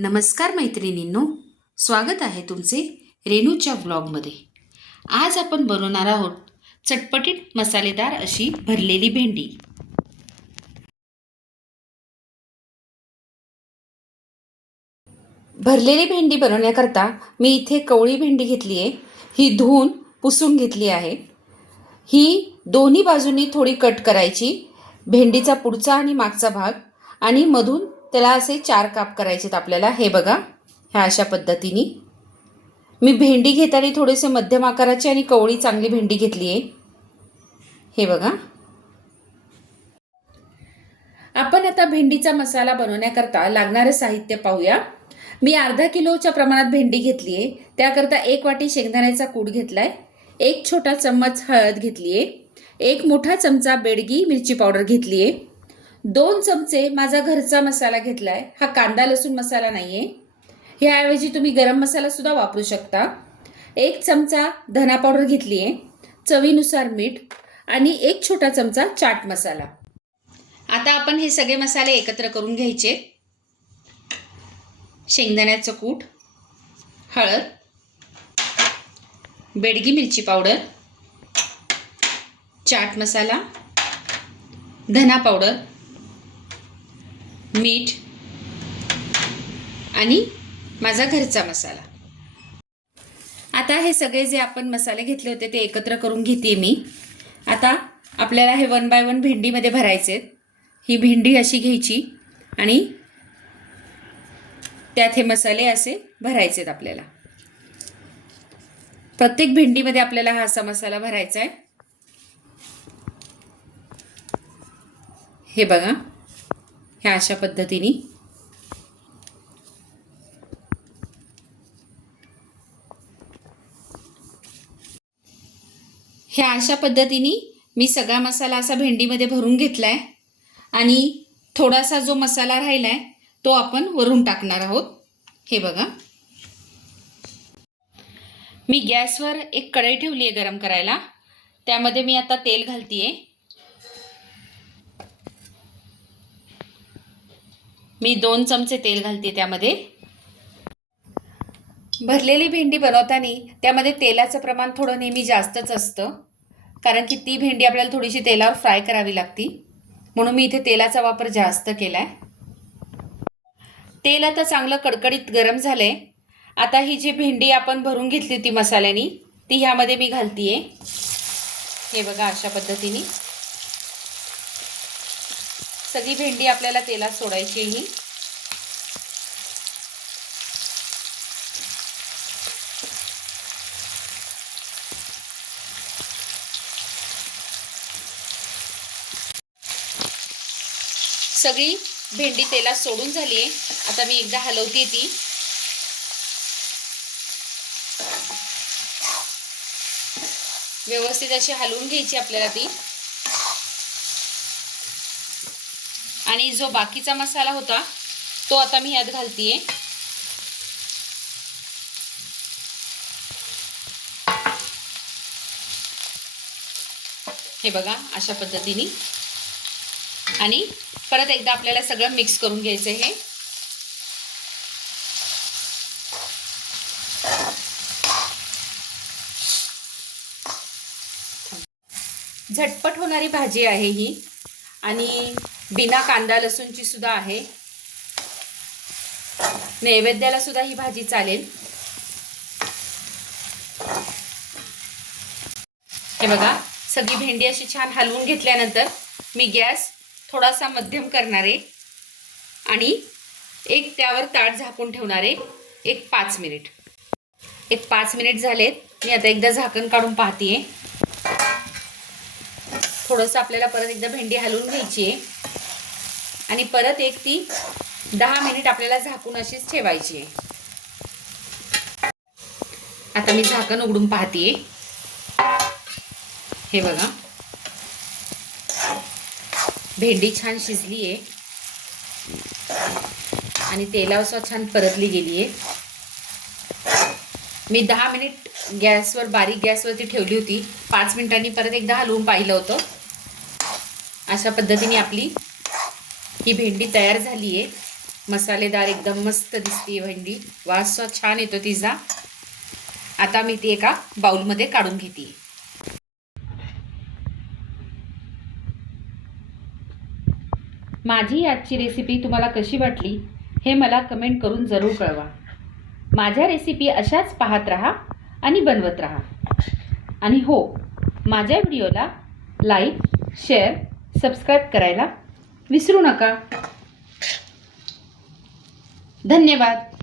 नमस्कार मैत्रिणींनो, स्वागत आहे तुमचे रेणूच्या व्लॉगमध्ये। आज आपण बनवणार आहोत चटपटीत मसालेदार अशी भरलेली भेंडी। भरलेली भेंडी बनवण्याकरता मी इथे कवळी भेंडी घेतली आहे। ही धुवून पुसून घेतली आहे। ही दोन्ही बाजूंनी थोडी कट करायची, भेंडीचा पुढचा आणि मागचा भाग, आणि मधून त्याला असे 4 काप करायचेत आपल्याला। हे बघा, ह्या अशा पद्धतीने मी भेंडी घेताना थोडेसे मध्यम आकाराची आणि कवळी चांगली भेंडी घेतली आहे। हे बघा, आपण आता भेंडीचा मसाला बनवण्याकरता लागणारे साहित्य पाहूया। मी अर्धा किलोच्या प्रमाणात भेंडी घेतली आहे। त्याकरता 1 वाटी शेंगदाण्याचा कूट घेतलाय, 1 छोटा चम्मच हळद घेतली आहे, 1 मोठा चमचा बेडगी मिरची पावडर घेतली आहे, 2 चमचे माझा घरचा मसाला घेतलाय। हा कांदा लसूण मसाला नाहीये, ह्याऐवजी तुम्ही गरम मसाला सुद्धा वापरू शकता। 1 चमचा धना पावडर घेतली आहे, चवीनुसार मीठ, आणि 1 छोटा चमचा चाट मसाला। आता आपण हे सगळे मसाले एकत्र करून घ्यायचे। शेंगदाण्याचं कूट, हळद, बेडगी मिरची पावडर, चाट मसाला, धना पावडर, मीठ आणि माझा घरचा मसाला। आता हे सगळे जे आपण मसाले घेतले होते ते एकत्र करून घेते मी। आता आपल्याला हे 1 बाय 1 भेंडीमध्ये भरायचे। ही भेंडी अशी घ्यायची आणि त्यात हे मसाले असे भरायचेत आपल्याला। प्रत्येक भेंडीमध्ये आपल्याला हा असा मसाला भरायचा आहे। हे बघा, ह्या अशा पद्धतीने मी सगळा मसाला असा भेंडीमध्ये भरून घेतलाय, आणि थोडासा जो मसाला राहिलाय तो आपण वरून टाकणार आहोत। हे बघा, मी गॅसवर एक कढई ठेवली आहे गरम करायला। त्यामध्ये मी आता तेल घालतीये। मी 2 चमचे तेल घालते त्यामध्ये। भरलेली भेंडी बनवताना त्यामध्ये तेलाचं प्रमाण थोडं नेहमी जास्तच असतं, कारण की ती भेंडी आपल्याला थोडीशी तेलावर फ्राय करावी लागती, म्हणून मी इथे तेलाचा वापर जास्त केलाय। तेल आता चांगलं कडकडीत गरम झालंय। आता ही जी भेंडी आपण भरून घेतली होती मसाल्यानी, ती ह्यामध्ये मी घालतीये। हे बघा, अशा पद्धतीने सगळी भेंडी आपल्याला तेलात सोडायची ही। सगळी भेंडी तेलात सोडून झाली आहे। आता मी एकदा हलवते ती। व्यवस्थित अशी हलवून घ्यायची आपल्याला ती। आणि जो बाकीचा मसाला होता तो आता मी यात घालतीये। हे बघा, अशा पद्धतीने, आणि परत एकदा आपल्याला सगळं मिक्स करून घ्यायचं आहे। झटपट होणारी भाजी आहे ही, आणि बिना कांदा लसूणची सुद्धा आहे। नैवेद्याला सुद्धा ही भाजी चालेल। हे बघा, सगळी भेंडी अशी छान हलवून घेतल्यानंतर मी गॅस थोडासा मध्यम करणार आहे, आणि एक त्यावर ताट झाकून ठेवणार आहे। एक 5 मिनिट झालेत। मी आता एकदा झाकण काढून पाहतीये। थोडंसं आपल्याला परत एकदा भेंडी हलवून घ्यायची आहे, आणि परत एक ती 10 मिनिट आपल्याला झाकून अशीच ठेवायची आहे। आता मी झाकण उघडून पाहतीये। हे बघा, भेंडी छान शिजली आहे आणि तेलावर छान परतली गेली आहे। मी 10 मिनिट गॅसवर, बारीक गॅसवरती ठेवली होती। 5 मिनिटांनी परत एकदा हलवून पाहिलं होतं। अशा पद्धतीने आपली ही भेंडी तयार झाली आहे। मसालेदार एकदम मस्त दिसते भेंडी. वास छान येतो तिचा. आता मी ती एका बाउलमध्ये काढून घेते. माझी आजची रेसिपी तुम्हाला कशी वाटली हे मला कमेंट करून जरूर कळवा. माझ्या रेसिपी अशाच पाहत राहा आणि बनवत राहा. आणि हो, माझ्या व्हिडिओला लाईक, शेअर, सबस्क्राईब करायला विसरू नका. धन्यवाद.